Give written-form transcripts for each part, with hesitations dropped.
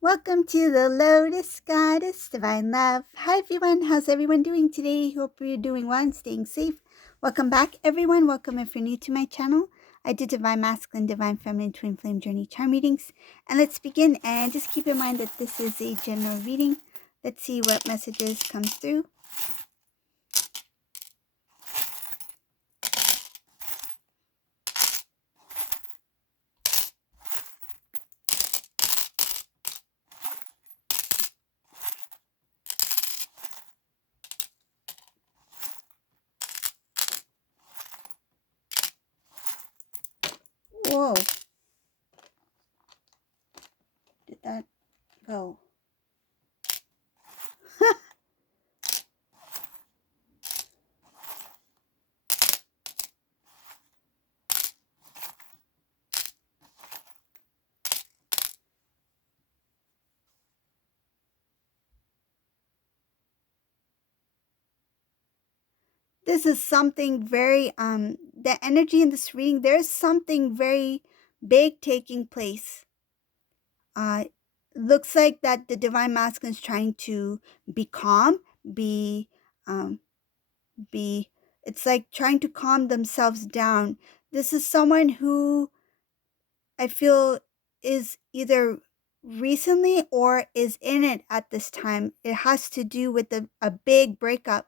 Welcome to the Lotus Goddess Divine Love. Hi everyone, how's everyone doing today? Hope you're doing well and staying safe. Welcome back everyone. Welcome if you're new to my channel. I do Divine Masculine, Divine Feminine, Twin Flame Journey Charm readings. And let's begin, and just keep in mind that this is a general reading. Let's see what messages come through. Whoa, did that go? This is something very, the energy in this reading, there's something very big taking place. Uh, looks like that the divine masculine is trying to be calm, be, um, be. It's like trying to calm themselves down. This is someone who I feel is either recently or is in it at this time. It has to do with a big breakup,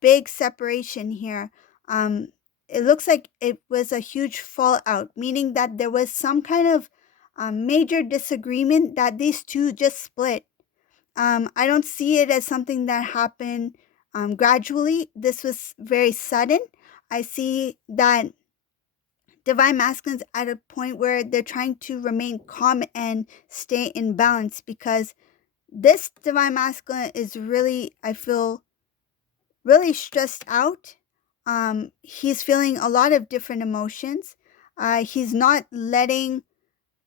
big separation here. Um, it looks like it was a huge fallout, meaning that there was some kind of major disagreement that these two just split. I don't see it as something that happened gradually. This was very sudden. I see that divine masculines at a point where they're trying to remain calm and stay in balance, because this divine masculine is really, I feel, really stressed out. He's feeling a lot of different emotions. He's not letting,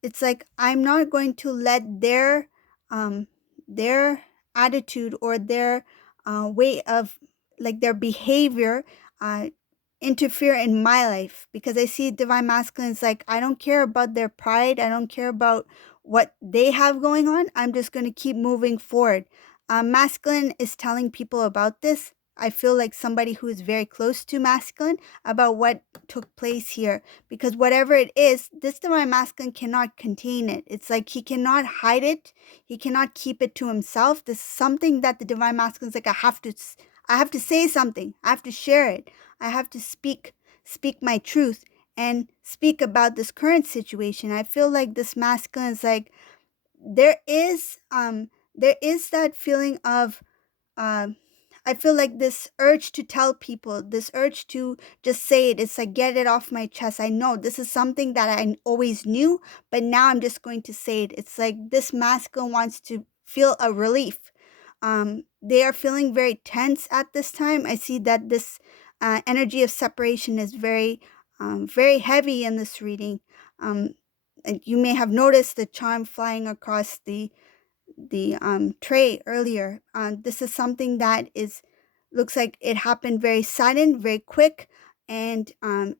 it's like, I'm not going to let um their attitude or their way of, like, their behavior uh interfere in my life, because I see divine masculine is like, I don't care about their pride, I don't care about what they have going on, I'm just going to keep moving forward. Masculine is telling people about this. I feel like somebody who is very close to masculine, about what took place here, because whatever it is, this divine masculine cannot contain it. It's like he cannot hide it. He cannot keep it to himself. This is something that the divine masculine is like, I have to say something. I have to share it. I have to speak my truth and speak about this current situation. I feel like this masculine is like, there is that feeling of, um, I feel like this urge to tell people, this urge to just say it. It's like, get it off my chest. I know this is something that I always knew, but now I'm just going to say it. It's like this masculine wants to feel a relief. They are feeling very tense at this time. I see that this energy of separation is very, very heavy in this reading. Um, and you may have noticed the charm flying across the tray earlier. This is something that is, looks like it happened very sudden, very quick, and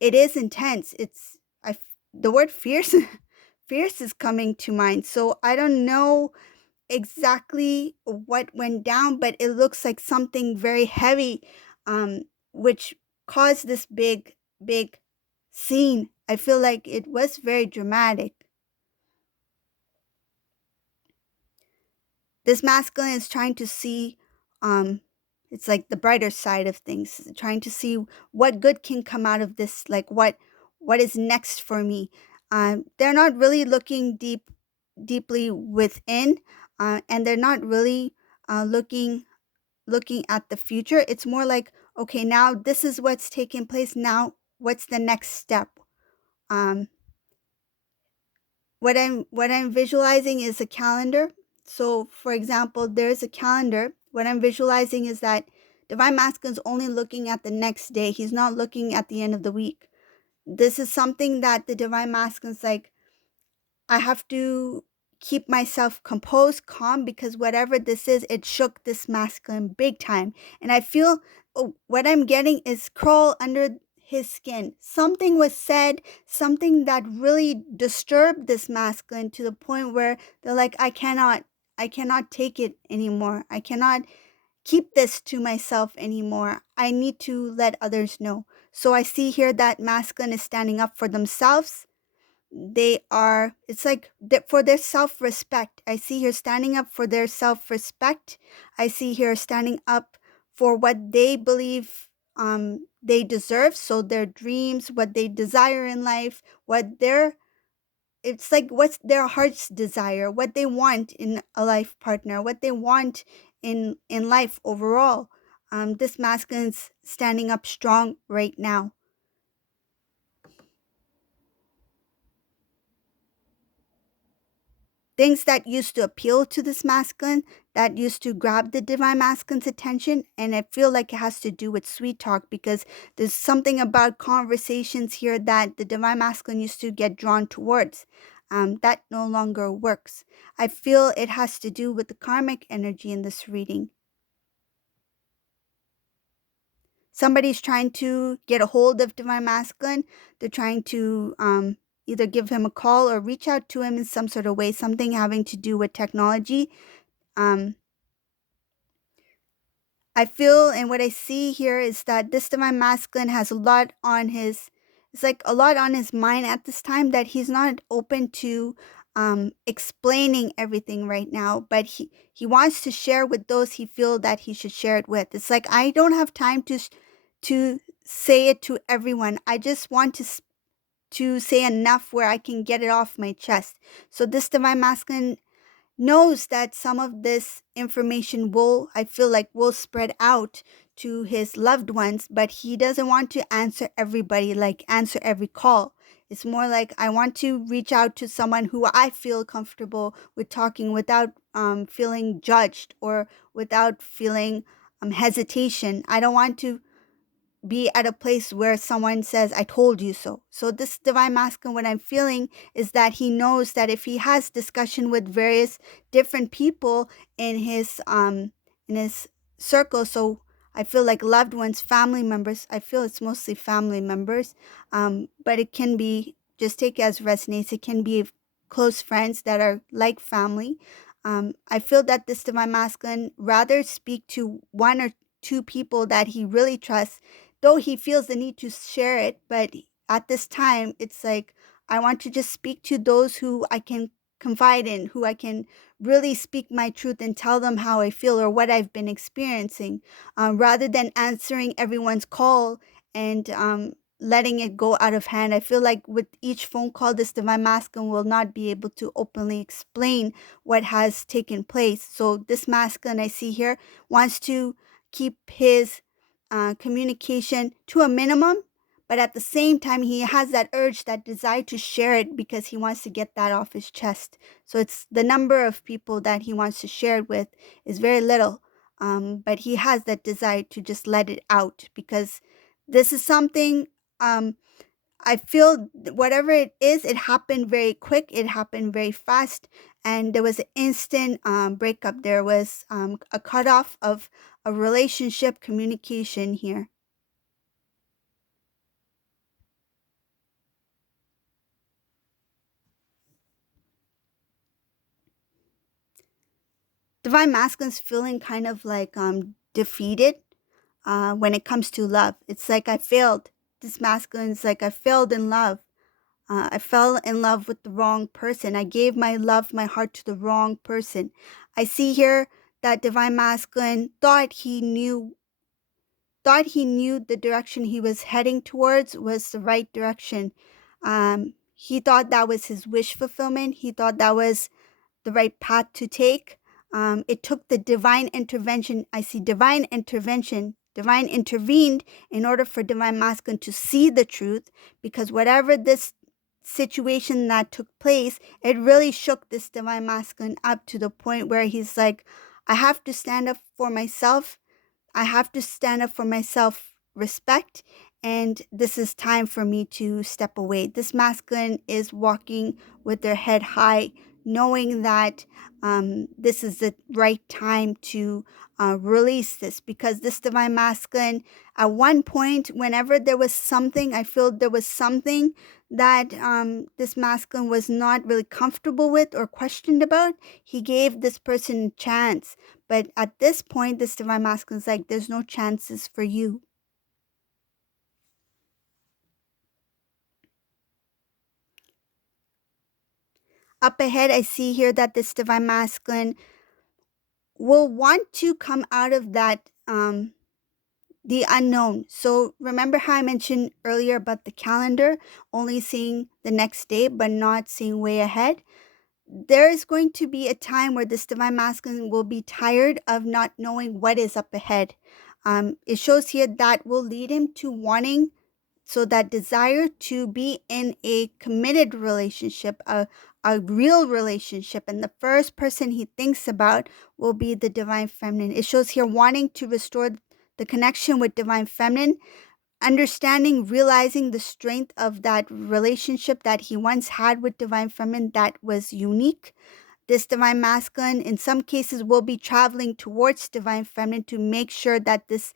it is intense. It's, the word fierce, fierce is coming to mind. So I don't know exactly what went down, but it looks like something very heavy, um, which caused this big scene. I feel like it was very dramatic. This masculine is trying to see, um it's like the brighter side of things, trying to see what good can come out of this, like what is next for me. They're not really looking deeply within, and they're not really looking at the future. It's more like, okay, now this is what's taking place, now what's the next step. um what I'm visualizing is a calendar. So, for example, there's a calendar. What I'm visualizing is that divine masculine's only looking at the next day. He's not looking at the end of the week. This is something that the divine masculine's like, I have to keep myself composed, calm, because whatever this is, it shook this masculine big time. And I feel, what I'm getting is crawl under his skin. Something was said, something that really disturbed this masculine to the point where they're like, I cannot. I cannot take it anymore. I cannot keep this to myself anymore. I need to let others know. So I see here that masculine is standing up for themselves. They are, it's like for their self respect. I see here standing up for their self respect. I see here standing up for what they believe they deserve. So their dreams, what they desire in life, what their, it's like what's their heart's desire, what they want in a life partner, what they want in life overall. This masculine's standing up strong right now. Things that used to appeal to this masculine, that used to grab the divine masculine's attention, and I feel like it has to do with sweet talk, because there's something about conversations here that the divine masculine used to get drawn towards. That no longer works. I feel it has to do with the karmic energy in this reading. Somebody's trying to get a hold of divine masculine. They're trying to either give him a call or reach out to him in some sort of way, something having to do with technology. um, I feel, and what I see here is that this divine masculine has a lot on his, it's like a lot on his mind at this time, that he's not open to explaining everything right now, but he wants to share with those he feel that he should share it with. It's like, I don't have time to say it to everyone. I just want to say enough where I can get it off my chest. So this divine masculine knows that some of this information will, I feel like, will spread out to his loved ones, but he doesn't want to answer everybody, like answer every call. It's more like, I want to reach out to someone who I feel comfortable with talking without feeling judged, or without feeling hesitation. I don't want to be at a place where someone says, I told you so. So this divine masculine, what I'm feeling is that he knows that if he has discussion with various different people in his circle, so I feel like loved ones, family members, I feel it's mostly family members, but it can be, just take it as resonates, it can be close friends that are like family. I feel that this divine masculine rather speak to one or two people that he really trusts, though he feels the need to share it. But at this time, it's like, I want to just speak to those who I can confide in, who I can really speak my truth and tell them how I feel or what I've been experiencing, rather than answering everyone's call and letting it go out of hand. I feel like with each phone call, this divine masculine will not be able to openly explain what has taken place. So this masculine I see here wants to keep his communication to a minimum, but at the same time, he has that urge, that desire to share it, because he wants to get that off his chest. So it's the number of people that he wants to share it with is very little, but he has that desire to just let it out, because this is something. I feel whatever it is, it happened very quick, it happened very fast, and there was an instant breakup. There was a cutoff of a relationship communication here. Divine masculine's feeling kind of like defeated when it comes to love. It's like, I failed. This masculine's like, I failed in love. I fell in love with the wrong person. I gave my love, my heart to the wrong person. I see here that divine masculine thought he knew the direction he was heading towards was the right direction. He thought that was his wish fulfillment. He thought that was the right path to take. It took the divine intervention. I see divine intervention. Divine intervened in order for divine masculine to see the truth, because whatever this situation that took place, it really shook this divine masculine up to the point where he's like, I have to stand up for myself. I have to stand up for my self respect. And this is time for me to step away. This masculine is walking with their head high knowing that this is the right time to release this, because this divine masculine, at one point, whenever there was something, I feel there was something that this masculine was not really comfortable with or questioned about, he gave this person a chance. But at this point, this divine masculine is like, there's no chances for you. Up ahead, I see here that this divine masculine will want to come out of that the unknown. So remember how I mentioned earlier about the calendar, only seeing the next day but not seeing way ahead? There is going to be a time where this divine masculine will be tired of not knowing what is up ahead. It shows here that will lead him to wanting, so that desire to be in a committed relationship, a real relationship. And the first person he thinks about will be the divine feminine. It shows here wanting to restore the connection with divine feminine, understanding, realizing the strength of that relationship that he once had with divine feminine that was unique. This divine masculine, in some cases, will be traveling towards divine feminine to make sure that this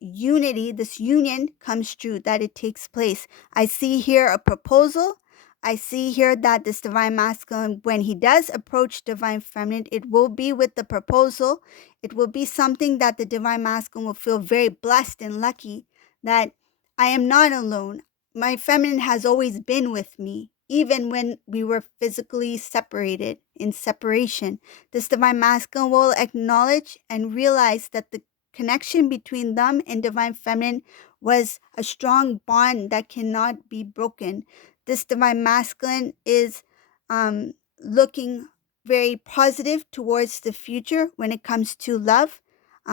unity, this union comes true, that it takes place. I see here a proposal. I see here that this divine masculine, when he does approach divine feminine, it will be with the proposal. It will be something that the divine masculine will feel very blessed and lucky, that I am not alone. My feminine has always been with me, even when we were physically separated, in separation. This divine masculine will acknowledge and realize that the connection between them and divine feminine was a strong bond that cannot be broken. This divine masculine is looking very positive towards the future when it comes to love.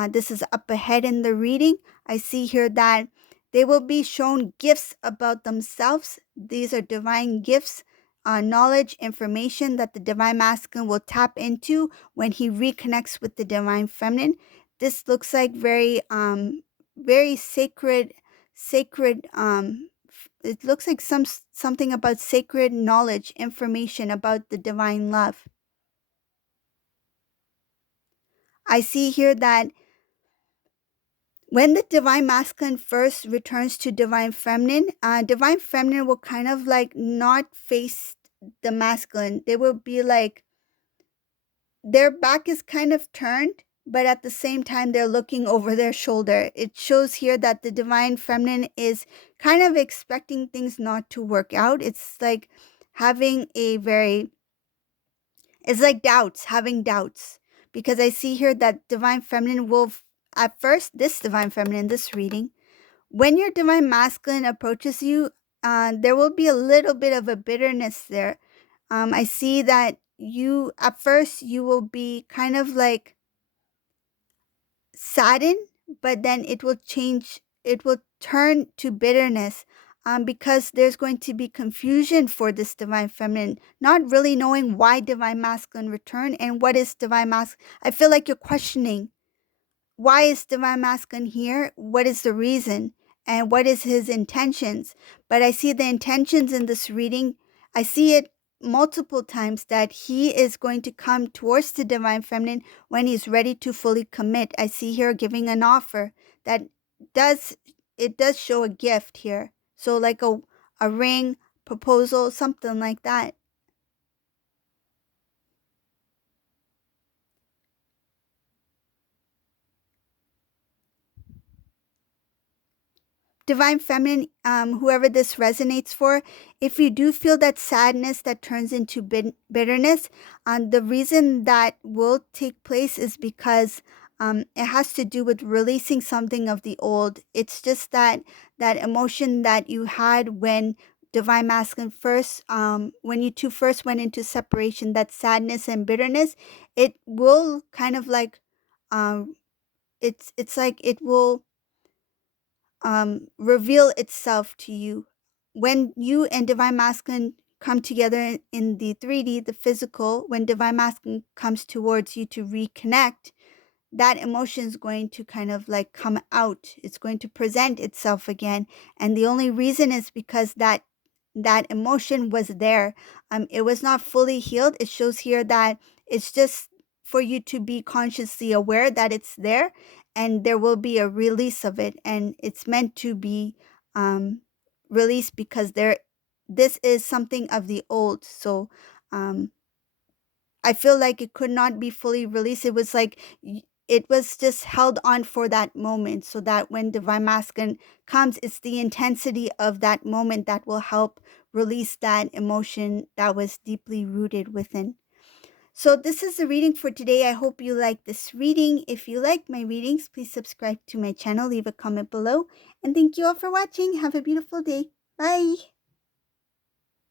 This is up ahead in the reading. I see here that they will be shown gifts about themselves. These are divine gifts, knowledge, information that the divine masculine will tap into when he reconnects with the divine feminine. This looks like very sacred. It looks like something about sacred knowledge, information about the divine love. I see here that when the divine masculine first returns to divine feminine will kind of like not face the masculine. They will be like, their back is kind of turned, but at the same time, they're looking over their shoulder. It shows here that the divine feminine is kind of expecting things not to work out. It's like having a very, it's like doubts, having doubts. Because I see here that divine feminine will, at first, this divine feminine, this reading, when your divine masculine approaches you, there will be a little bit of a bitterness there. I see that you, at first, you will be kind of like saddened, but then it will change, it will turn to bitterness, because there's going to be confusion for this divine feminine, not really knowing why divine masculine return and what is divine masculine. I feel like you're questioning, why is divine masculine here? What is the reason? And what is his intentions? But I see the intentions in this reading. I see it multiple times that he is going to come towards the divine feminine when he's ready to fully commit. I see here giving an offer that does, it does show a gift here. So like a ring, proposal, something like that. Divine feminine, whoever this resonates for, if you do feel that sadness that turns into bitterness, the reason that will take place is because it has to do with releasing something of the old. It's just that emotion that you had when divine masculine first, when you two first went into separation, that sadness and bitterness, it will kind of like, um, it's like it will reveal itself to you. When you and divine masculine come together in the 3D, the physical, when divine masculine comes towards you to reconnect, that emotion is going to kind of like come out. It's going to present itself again. And the only reason is because that emotion was there. It was not fully healed. It shows here that it's just for you to be consciously aware that it's there, and there will be a release of it, and it's meant to be um, released because this is something of the old. So um, I feel like it could not be fully released. It was like it was just held on for that moment, so that when divine masculine comes, it's the intensity of that moment that will help release that emotion that was deeply rooted within. So this is the reading for today. I hope you like this reading. If you like my readings, please subscribe to my channel, leave a comment below, and thank you all for watching. Have a beautiful day. Bye.